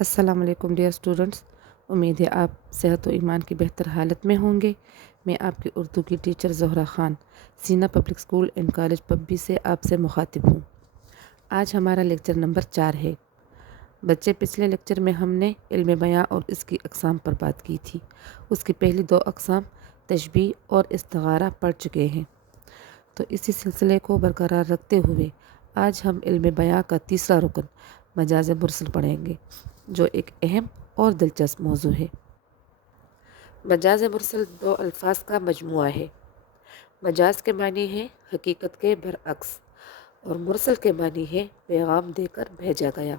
السلام علیکم dear students, امید ہے آپ صحت و ایمان کی بہتر حالت میں ہوں گے۔ میں آپ کی اردو کی teacher Zahra Khan Sina public school and college Pabbi سے آپ سے مخاطب ہوں۔ آج ہمارا لیکچر نمبر 4 ہے۔ بچے، پچھلے لیکچر میں ہم نے علم بیان اور اس کی اقسام پر بات کی تھی۔ اس کی پہلی 2 اقسام تشبیہ اور استعارہ پڑھ چکے ہیں، تو اسی سلسلے کو برقرار رکھتے ہوئے آج ہم علم بیان کا تیسرا رکن مجاز مرسل پڑھیں گے، جو ایک اہم اور دلچسپ موضوع ہے۔ مجاز مرسل 2 الفاظ کا مجموعہ ہے۔ مجاز کے معنی ہے حقیقت کے برعکس، اور مرسل کے معنی ہے پیغام دے کر بھیجا گیا۔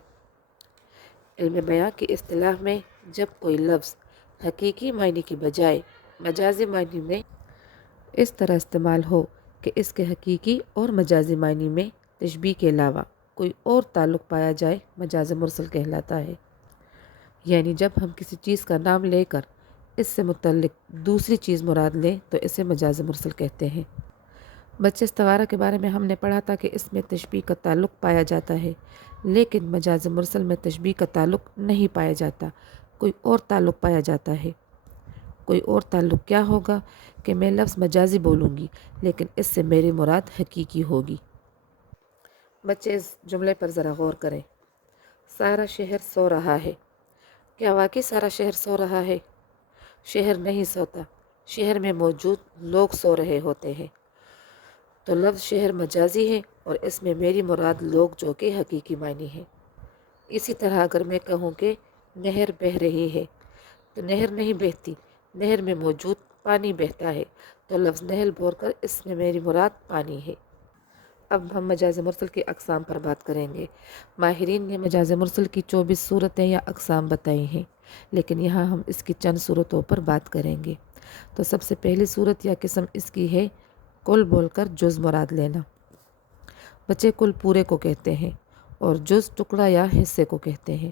علم بیان کی اصطلاح میں جب کوئی لفظ حقیقی معنی کی بجائے مجازی معنی میں اس طرح استعمال ہو کہ اس کے حقیقی اور مجازی معنی میں تشبیہ کے علاوہ کوئی اور تعلق پایا جائے، مجاز مرسل کہلاتا ہے۔ یعنی جب ہم کسی چیز کا نام لے کر اس سے متعلق دوسری چیز مراد لیں تو اسے مجاز مرسل کہتے ہیں۔ بچے، استعارہ کے بارے میں ہم نے پڑھا تھا کہ اس میں تشبیہ کا تعلق پایا جاتا ہے، لیکن مجاز مرسل میں تشبیہ کا تعلق نہیں پایا جاتا، کوئی اور تعلق پایا جاتا ہے۔ کوئی اور تعلق کیا ہوگا کہ میں لفظ مجازی بولوں گی لیکن اس سے میری مراد حقیقی ہوگی۔ بچے، اس جملے پر ذرا غور کریں۔ سارا شہر سو رہا ہے۔ کیا واقعی سارا شہر سو رہا ہے؟ شہر نہیں سوتا، شہر میں موجود لوگ سو رہے ہوتے ہیں، تو لفظ شہر مجازی ہے اور اس میں میری مراد لوگ جو کہ حقیقی معنی ہے۔ اسی طرح اگر میں کہوں کہ نہر بہہ رہی ہے تو نہر نہیں بہتی، نہر میں موجود پانی بہتا ہے، تو لفظ نہر بول کر اس میں میری مراد پانی ہے۔ اب ہم مجاز مرسل کی اقسام پر بات کریں گے۔ ماہرین نے مجاز مرسل کی 24 صورتیں یا اقسام بتائی ہیں، لیکن یہاں ہم اس کی چند صورتوں پر بات کریں گے۔ تو سب سے پہلی صورت یا قسم اس کی ہے کل بول کر جز مراد لینا۔ بچے، کل پورے کو کہتے ہیں اور جز ٹکڑا یا حصے کو کہتے ہیں۔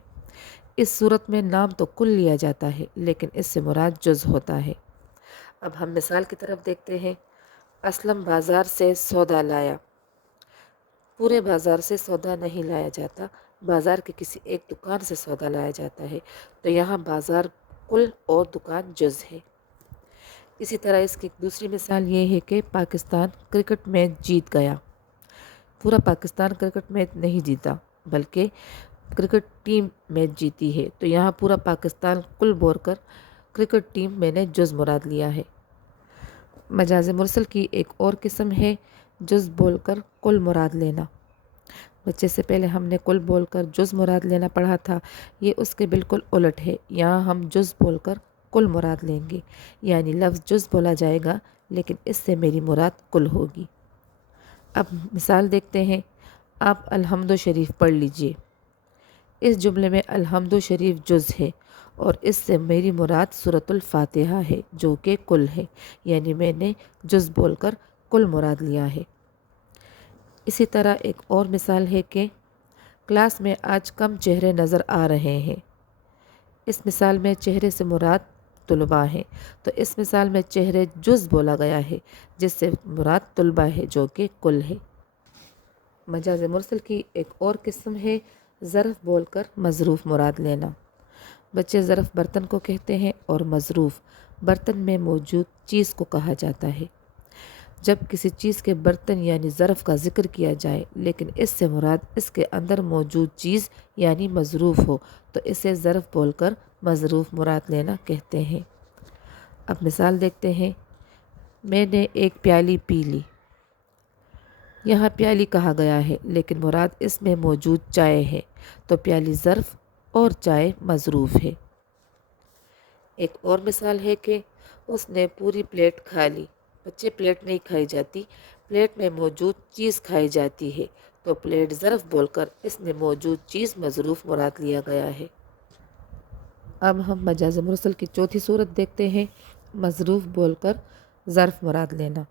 اس صورت میں نام تو کل لیا جاتا ہے لیکن اس سے مراد جز ہوتا ہے۔ اب ہم مثال کی طرف دیکھتے ہیں۔ اسلم بازار سے سودا لایا۔ پورے بازار سے سودا نہیں لایا جاتا، بازار کے کسی ایک دکان سے سودا لایا جاتا ہے، تو یہاں بازار کل اور دکان جز ہے۔ اسی طرح اس کی دوسری مثال یہ ہے کہ پاکستان کرکٹ میچ جیت گیا۔ پورا پاکستان کرکٹ میچ نہیں جیتا بلکہ کرکٹ ٹیم میچ جیتی ہے، تو یہاں پورا پاکستان کل بول کر کرکٹ ٹیم میں نے جز مراد لیا ہے۔ مجاز مرسل کی ایک اور قسم ہے جز بول کر کل مراد لینا۔ بچے، سے پہلے ہم نے کل بول کر جز مراد لینا پڑھا تھا، یہ اس کے بالکل الٹ ہے۔ یہاں ہم جز بول کر کل مراد لیں گے، یعنی لفظ جز بولا جائے گا لیکن اس سے میری مراد کل ہوگی۔ اب مثال دیکھتے ہیں۔ آپ الحمد شریف پڑھ لیجئے۔ اس جملے میں الحمد شریف جز ہے اور اس سے میری مراد سورۃ الفاتحہ ہے جو کہ کل ہے، یعنی میں نے جز بول کر کل مراد لیا ہے۔ اسی طرح ایک اور مثال ہے کہ کلاس میں آج کم چہرے نظر آ رہے ہیں۔ اس مثال میں چہرے سے مراد طلباء ہیں، تو اس مثال میں چہرے جز بولا گیا ہے جس سے مراد طلباء ہے جو کہ کل ہے۔ مجاز مرسل کی ایک اور قسم ہے ظرف بول کر مظروف مراد لینا۔ بچے، ظرف برتن کو کہتے ہیں اور مظروف برتن میں موجود چیز کو کہا جاتا ہے۔ جب کسی چیز کے برتن یعنی ظرف کا ذکر کیا جائے لیکن اس سے مراد اس کے اندر موجود چیز یعنی مظروف ہو تو اسے ظرف بول کر مظروف مراد لینا کہتے ہیں۔ اب مثال دیکھتے ہیں۔ میں نے ایک پیالی پی لی۔ یہاں پیالی کہا گیا ہے لیکن مراد اس میں موجود چائے ہے، تو پیالی ظرف اور چائے مظروف ہے۔ ایک اور مثال ہے کہ اس نے پوری پلیٹ کھا لی۔ بچے، پلیٹ نہیں کھائی جاتی، پلیٹ میں موجود چیز کھائی جاتی ہے، تو پلیٹ ظرف بول کر اس میں موجود چیز مظروف مراد لیا گیا ہے۔ اب ہم مجاز مرسل کی چوتھی صورت دیکھتے ہیں، مظروف بول کر ظرف مراد لینا۔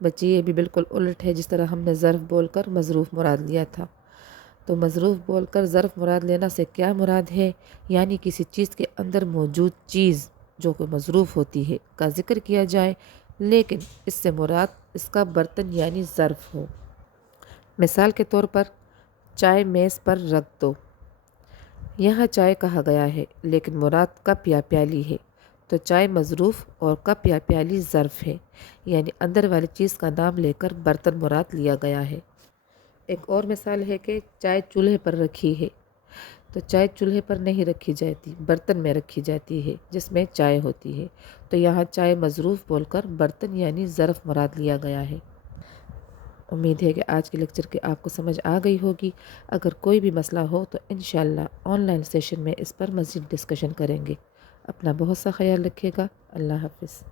بچے، یہ بھی بالکل الٹ ہے جس طرح ہم نے ظرف بول کر مظروف مراد لیا تھا۔ تو مظروف بول کر ظرف مراد لینا سے کیا مراد ہے؟ یعنی کسی چیز کے اندر موجود چیز جو کہ مظروف ہوتی ہے کا ذکر کیا جائے لیکن اس سے مراد اس کا برتن یعنی ظرف ہو۔ مثال کے طور پر چائے میز پر رکھ دو۔ یہاں چائے کہا گیا ہے لیکن مراد کپ یا پیالی ہے، تو چائے مظروف اور کپ یا پیالی ظرف ہے، یعنی اندر والی چیز کا نام لے کر برتن مراد لیا گیا ہے۔ ایک اور مثال ہے کہ چائے چولہے پر رکھی ہے، تو چائے چولہے پر نہیں رکھی جاتی، برتن میں رکھی جاتی ہے جس میں چائے ہوتی ہے، تو یہاں چائے مظروف بول کر برتن یعنی ظرف مراد لیا گیا ہے۔ امید ہے کہ آج کے لیکچر کی آپ کو سمجھ آ گئی ہوگی۔ اگر کوئی بھی مسئلہ ہو تو انشاءاللہ آن لائن سیشن میں اس پر مزید ڈسکشن کریں گے۔ اپنا بہت سا خیال رکھیے گا۔ اللہ حافظ۔